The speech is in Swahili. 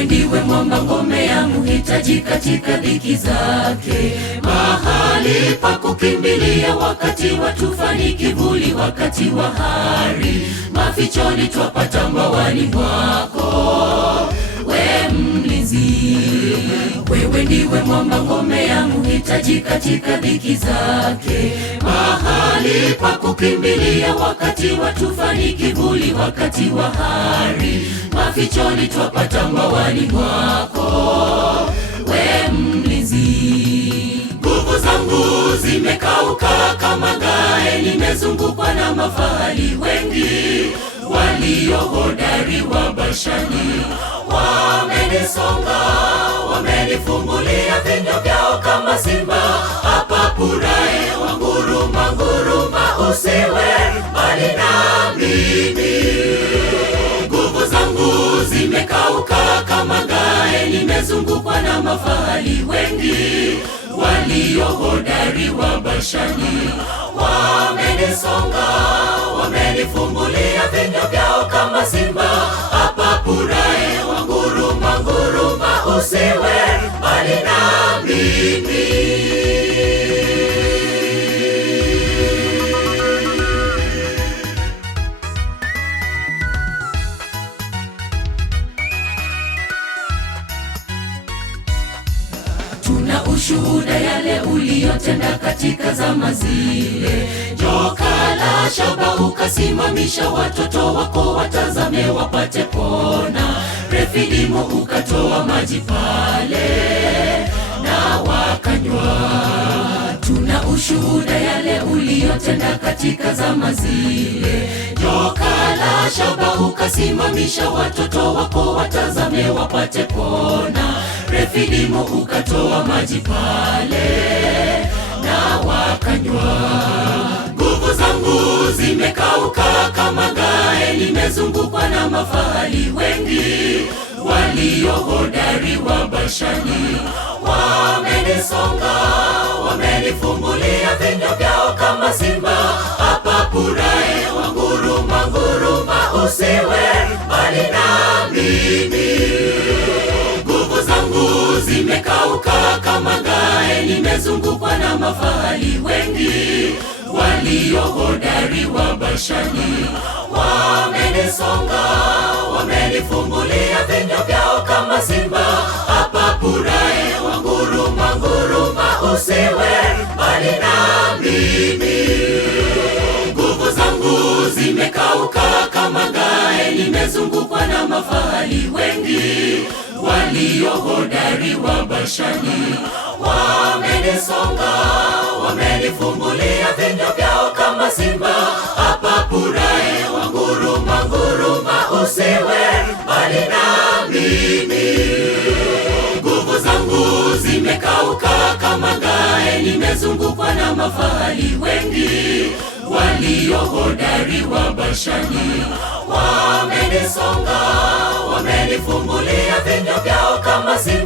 Wewe ndiwe mwamba, ngome ya mhitaji katika dhiki zake, mahali pa kukimbilia wakati wa tufani, kivuli wakati wa hari, mafichoni twapata mbawani mwako, we mlinzi. Wewe ndiwe mwamba, ngome ya mhitaji katika dhiki zake, mahali pa kukimbilia wakati wa tufani, kivuli wakati wa hari, mafichoni twapata mbawani mwako, we mlinzi. Nguvu zangu zimekauka kama gae, nimezungukwa na mafahali wengi, walio hodari wa Bashani. Wamenisonga, wamenifumbulia vinywa vyao kama simba, apapurae wanguruma nguruma, usiwe mbali na mimi. Nguvu zangu zimekauka kama gae, nimezungukwa na mafahali wengi, walio hodari wa Bashani. Wamenisonga, wamenifumbulia vinywa vyao kama simba, apapurae wanguruma nguruma, usiwe mbali na mimi. Tuna ushuhuda yale uliyotenda katika zama zile. Joka la shaba ukasimamisha watoto wako watazame wapate pona. Refidimu ukatoa maji pale na wakanywa. Tuna ushuhuda yale uliyotenda katika zama zile. Joka la shaba ukasimamisha watoto wako watazame wapate pona. Refidimu ukatoa maji pale na wakanywa. Nguvu zangu zimekauka kama gae, nimezungukwa na mafahali wengi, walio hodari wa Bashani. Wamenisonga, wamenifumbulia vinywa vyao kama simba, apapurae wanguruma nguruma, usiwe mbali na mimi. Nguvu zangu zimekauka kama gae, nimezungukwa na mafahali wengi, walio hodari wa Bashani. Wamenisonga, wamenifumbulia vinywa vyao kama simba, apapurae wanguruma nguruma, usiwe mbali na mimi. Nguvu zangu zimekauka kama gae, nimezungukwa na mafahali wengi, walio hodari wa Bashani. Wamenisonga, wamenifumbulia vinywa vyao kama simba, apapurae wanguruma nguruma, usiwe mbali na mimi. Nguvu zangu zimekauka kama gae, nimezungukwa na mafahali wengi, walio hodari wa Bashani. Wamenisonga, wamenifumbulia vinywa vyao kama simba,